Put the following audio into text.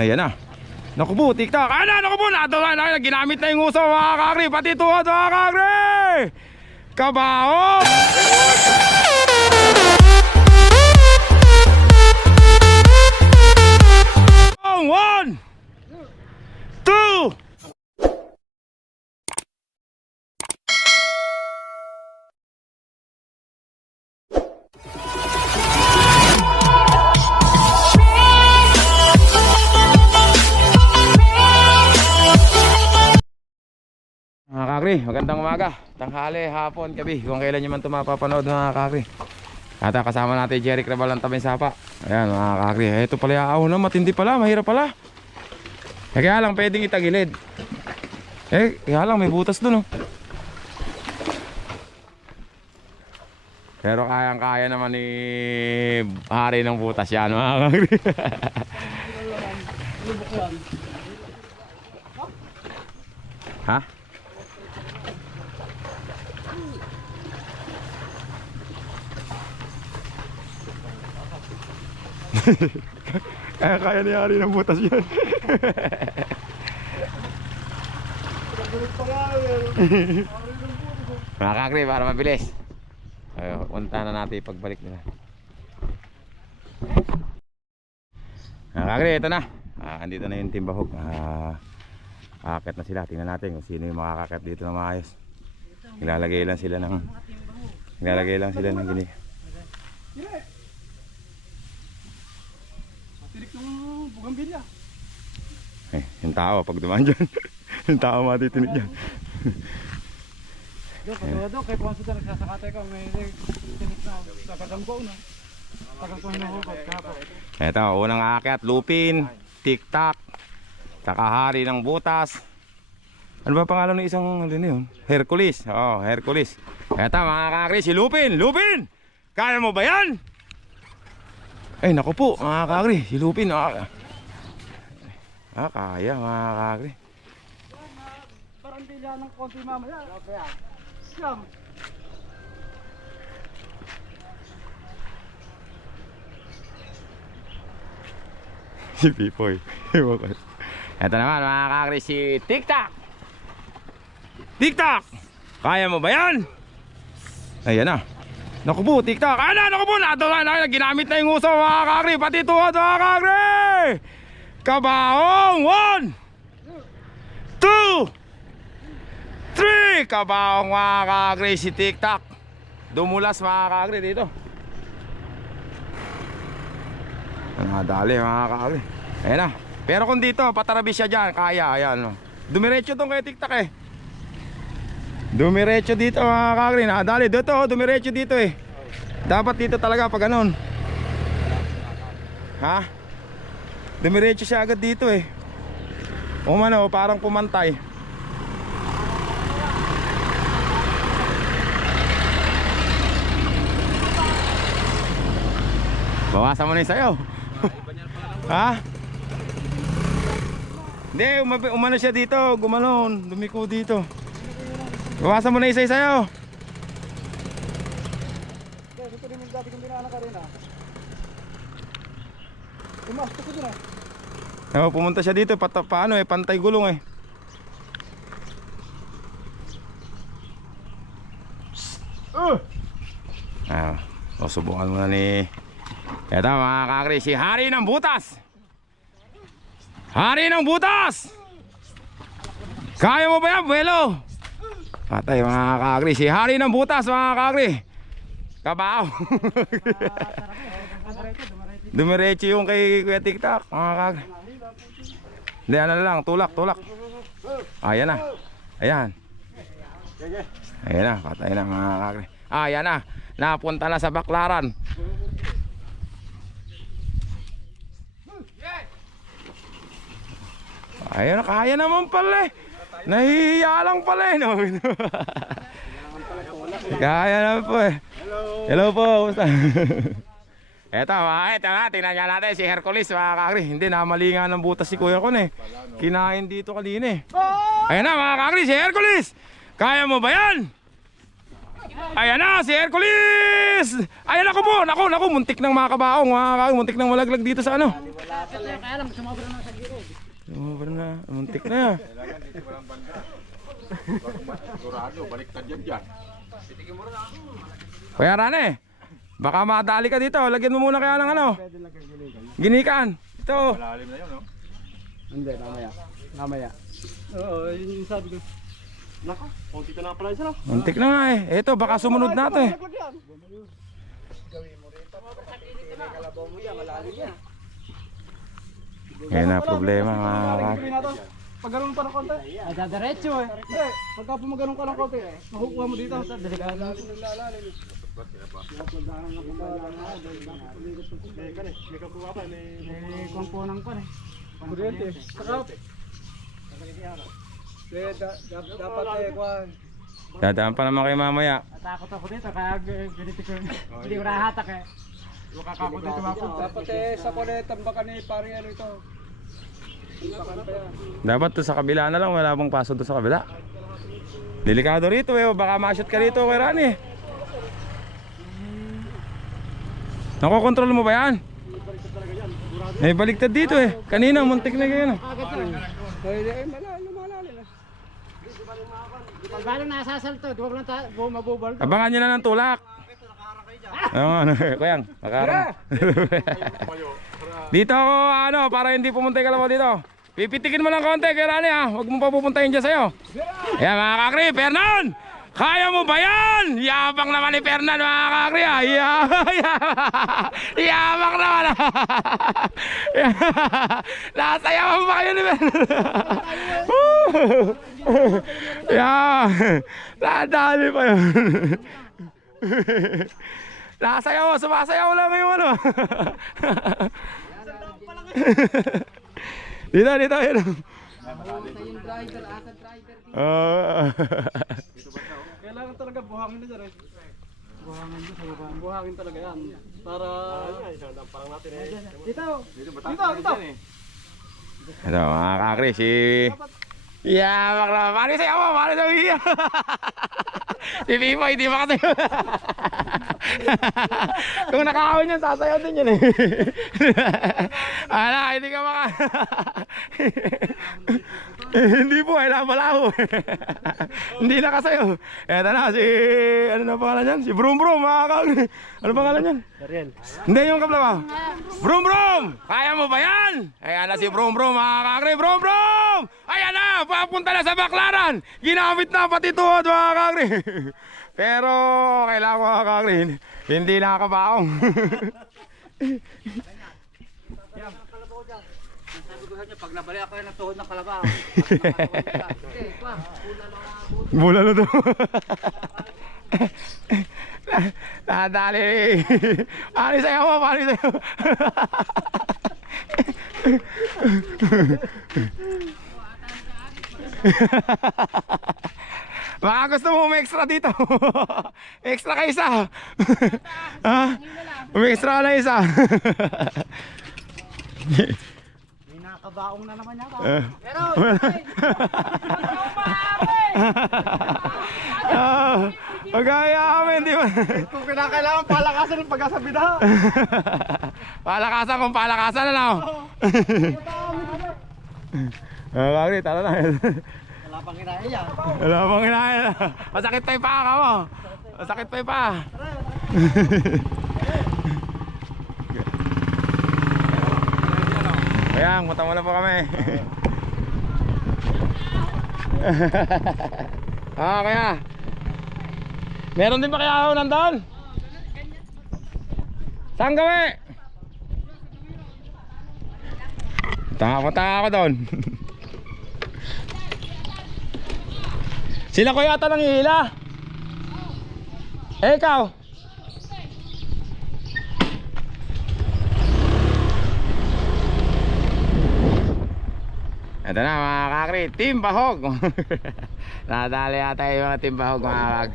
Ayan na. Naku po, tiktak. Ano, naku po, natuwa na. Ginamit na yung uso, mga kakri. Pati tuhod, mga kakri. Kabaong! One, Kakri, magandang umaga. Tanghali, hapon, gabi. Kung kailan nyo man ito mapapanood mga kakri. At kasama natin Jerry Crabal ng Tabing Sapa. Ayan mga kakri. Ito pala yung ahon na matindi pala, mahirap pala. Eh, kaya lang pwedeng itagilid. Eh, kaya lang may butas dun oh. Pero kayang-kaya naman ni hari ng butas yan mga kakri. ha? Kaya kaya ni Ari ng butas yan. Mga kakri, para mabilis. Ay, punta na natin pagbalik nila. Mga kakri, ito na. Ah, andito na yung timbahog. Ah, akit na sila. Tingnan natin kung sino yung makakakit dito na maayos. Nilalagay lang sila ng nilalagay lang sila ng gini. Tirik ng bugambilya. Eh, yung tao pag dumaan dyan. yung tao matitinig dyan. Dok, katawa dok, kay Ponso na nagsasakate ka, may tinik na tagadangbaw na. Tagal ko hinuhugot kahapon. Ito, unang aakyat, lupin, tiktak, saka hari ng butas. Ano ba pangalan ng isang ano na yun? Hercules. Oo, Hercules. Ito mga kakri, si Lupin! Lupin! Kaya mo ba yan? Ay, naku po, mga kakri, si Lupin. Ah, ah kaya mga kakri. Parang bilya ng konti mamaya. Siyam. Si Pipoy. Ito naman mga kakri, si Tiktak! Tiktak! Kaya mo ba yan? Ayan na. Naku po, tiktak. Ano, naku po, natuwa na. Ginamit na yung uso, mga kakri. Pati tuhod, mga kakri. Kabaong. One. Two. Three. Kabaong, mga kakri. Si tiktak. Dumulas, mga kakri, dito. Ang dali, mga kakri. Ayan na. Pero kung dito, patarabi siya dyan, kaya. Ayan. Dumiretso tong kay tiktak eh. Dumiretso dito mga kakri, nakadali dito, oh, dumiretso dito eh. Dapat dito talaga pag ganun. Ha? Dumiretso siya agad dito eh. O man parang pumantay. Bawasan mo na yung sayo. ha? Hindi, umabi- umano siya dito, gumanon, dumiko dito. Bawasan mo na isa sa'yo. Kaya ito rin yung dati kong. Tumasok ko dun ah. Oh, pumunta siya dito, pata, paano eh, pantay gulong eh. Ah, oh, subukan muna ni Eto mga kakri, si Hari ng Butas. Hari ng Butas! Kaya mo ba yan, buwelo? Patay mga kakri, si Hari ng Butas mga kakri. Kabao. Dumiretso yung kay Kuya TikTok, mga kakri. Hindi, ano na lang, tulak, tulak. Ayan na. Ayan. Ayan na, patay na mga. Ah, ayan na. Napunta na sa baklaran. Ayan na, kaya naman pala eh. Nahihiya lang pala eh. No? kaya naman po eh. Hello po, kumusta? Eto, mga eto na, tingnan nga natin si Hercules mga kakri. Hindi, namali nga ng butas si Kuya Kon eh. Kinain dito kanina eh. Ayan na mga kakri, si Hercules! Kaya mo ba yan? Ayan na, si Hercules! Ayan ako po! Naku, naku, muntik nang makabaong, mga kakri. Muntik nang malaglag dito sa ano. Kaya lang, sumabra na sa gilid. Sumobra na, muntik na. Kuya Rane, baka madali ka dito. Lagyan mo muna kaya ng ano. Ginikan. Ito. Hindi, mamaya. Mamaya. Oo, yun yung sabi ko. Naka, konti ka na pala isa no? Muntik na nga eh. Ito, baka sumunod na ito eh. Yan na problema mga kakri. Pag ganun pa ng konti. Ay, dadiretso eh. Pagka po magano'n ka ng konti, makukuha mo dito. Delikado. May komponang pa eh. Kuryente. Saka, dapat eh, kuhan. Dadaan pa naman kayo mamaya. Natakot ako dito, kaya ganito ko. Hindi ko nahatak eh. Makakako dito mapunta. Dapat eh, sa kulit, tambakan ni pari ano ito. Dapat to sa kabila na lang, wala pong paso to sa kabila. Delikado rito eh, baka ma-shoot ka rito kay Rani. Nakokontrol mo ba yan? May baligtad dito eh. Kanina, muntik na. Pwede eh, eh. Galing nasasalto, ba lang mabubal? Abangan nyo na ng tulak. Ano, ano, kuyang, makarang. dito ako, ano, para hindi pumunta ka lang dito. Pipitikin mo lang konti kay Rani ha. Huwag mo pa pupuntahin dyan sa'yo. Yan mga kakri, Fernan! Kaya mo ba yan? Yabang naman ni Fernan mga kakri ha. Ya- Yabang naman ha. Nasayawan ba kayo ni Fernan? Yeah. Nadali pa yun. Nasayaw, sumasayaw lang yung ano. dito, dito, dito. Oh. Kailangan talaga buhangin na dyan eh. Buhangin dyan sa baba. Buhangin talaga yan. Para... parang natin eh. Dito! Dito! Dito! Ito, mga kakri, si... Yeah, bakla. Paano sa'yo mo? Paano sa'yo iya? si Pipo, hindi kasi... Kung nakakawin yan, sasayaw din yan eh. Ala, hindi ka maka... hindi po, kailangan malaho. hindi na kasayo. Eto na, si... Ano na pangalan yan? Si Brum Brum, mga kakri. Ano pangalan yan? Ariel. Hindi yung kablaba. Brum Brum! Kaya mo ba yan? Ayan na si Brum Brum mga kakri. Brum Brum! Ayan na! Papunta na sa baklaran! Ginamit na pati tuhod mga kakri. Pero kailangan mga kakri. Hindi nakakabaong. Sabi ko sa inyo, pag nabali ako ng tuhod ng kalabaw. Mula na to. Nadali. Paano sa'yo mo? Paano sa'yo? Baka gusto mo may-extra dito. extra ka isa. ha? May-extra ka na isa. May nakabaong na naman yata. Eh. Pero, Magaya kami, di ba? kung kinakailangan palakasan ng pagkasabi na. palakasan kung palakasan na lang. Ah, bakit? Tara na. Wala pang kinaya yan. Wala bang kinain. Masakit pa yung paa ka mo. Masakit pa yung paa. Ayan, punta muna po kami. ah, kaya. Meron din ba kaya ako nandun? Saan kami? Tanga punta ako doon. Sila ko yata nang hila. Eh, ikaw. Ito na mga kakri, Team Bahog. Nadali yata yung mga Team Bahog mga kag.